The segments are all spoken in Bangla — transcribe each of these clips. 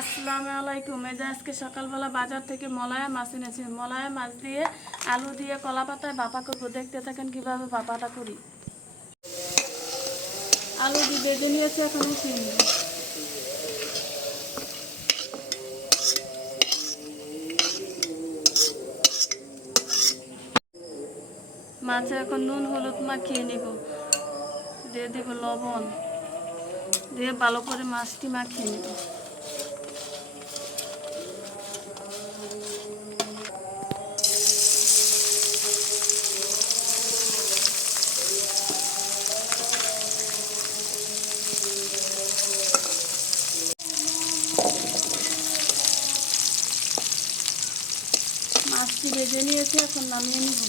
আসসালামু আলাইকুম। এই যে আজকে সকালবেলা বাজার থেকে মলায়া মাছ এনেছি। মলায়া মাছ দিয়ে আলু দিয়ে কলা পাতায় ভাপা করবো। দেখতে থাকেন কিভাবে ভাপাটা করি। আলু দিয়ে বেজে নিয়েছি, এখন উঠিয়ে নিব। মাছে এখন নুন হলুদ মাখিয়ে নিব, দিয়ে দিব লবণ, দিয়ে ভালো করে মাছটি মাখিয়ে নিব। মাছটি ভেজে নিয়েছি, এখন নামিয়ে নিব।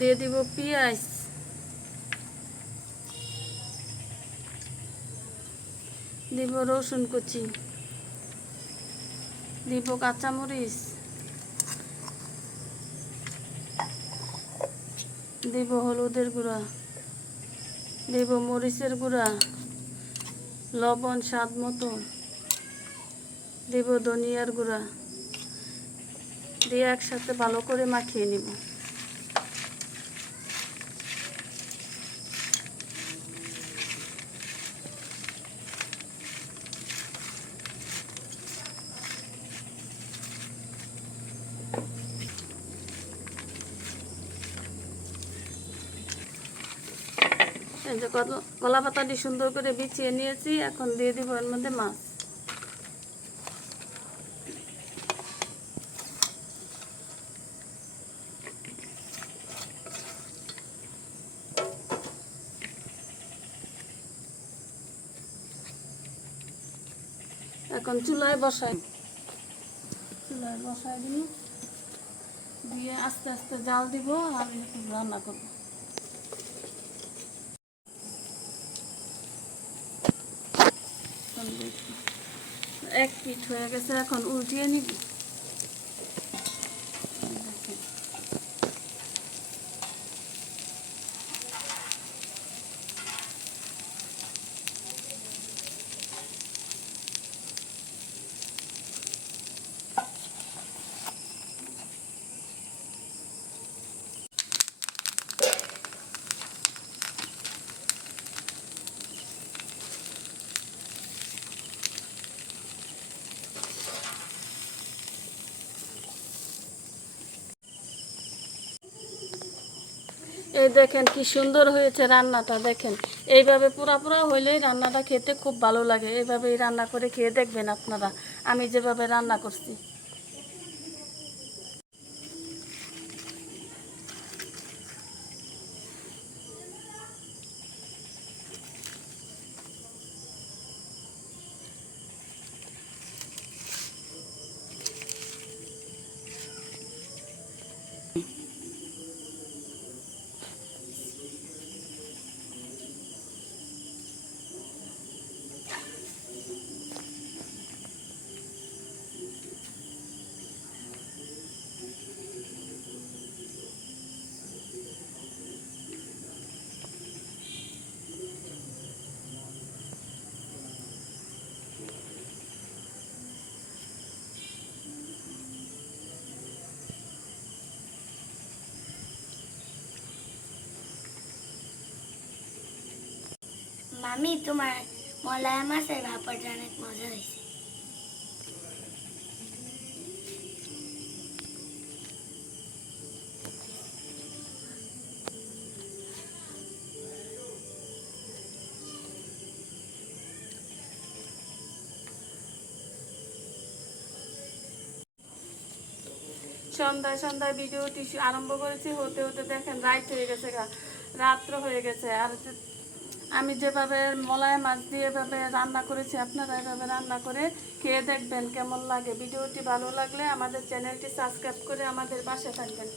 দিয়ে দিব পেঁয়াজ, দিব রসুন কুচি, দিব কাঁচামরিচ, দিব হলুদের গুঁড়া, দিব মরিচের গুঁড়া, লবণ স্বাদ মতো, দিব ধনিয়ার গুঁড়া, দিয়ে একসাথে ভালো করে মাখিয়ে নিব। এই যে কলা পাতাটি সুন্দর করে বিছিয়ে নিয়েছি, এখন দিয়ে দিব এর মধ্যে মাছ। এখন চুলায় বসাই দিই, দিয়ে আস্তে আস্তে জাল দিব আর রান্না করব। এক পিঠ হয়ে গেছে, এখন উল্টিয়ে নিব। এই দেখেন কি সুন্দর হয়েছে রান্নাটা, দেখেন এইভাবে পুরা পুরা হইলেই রান্নাটা খেতে খুব ভালো লাগে। এইভাবেই রান্না করে খেয়ে দেখবেন আপনারা, আমি যেভাবে রান্না করছি। মামি, তোমার মলায়া মাছের ভাপাটা অনেক মজা হয়েছে। সন্ধ্যায় সন্ধ্যায় ভিডিওটি আরম্ভ করেছি, হতে হতে দেখেন রাত হয়ে গেছে, রাত্র হয়ে গেছে। আর আমি যেভাবে মলায়া মাছ দিয়ে এভাবে রান্না করেছি, আপনারা এভাবে রান্না করে খেয়ে দেখবেন কেমন লাগে। ভিডিওটি ভালো লাগলে আমাদের চ্যানেলটি সাবস্ক্রাইব করে আমাদের পাশে থাকবেন।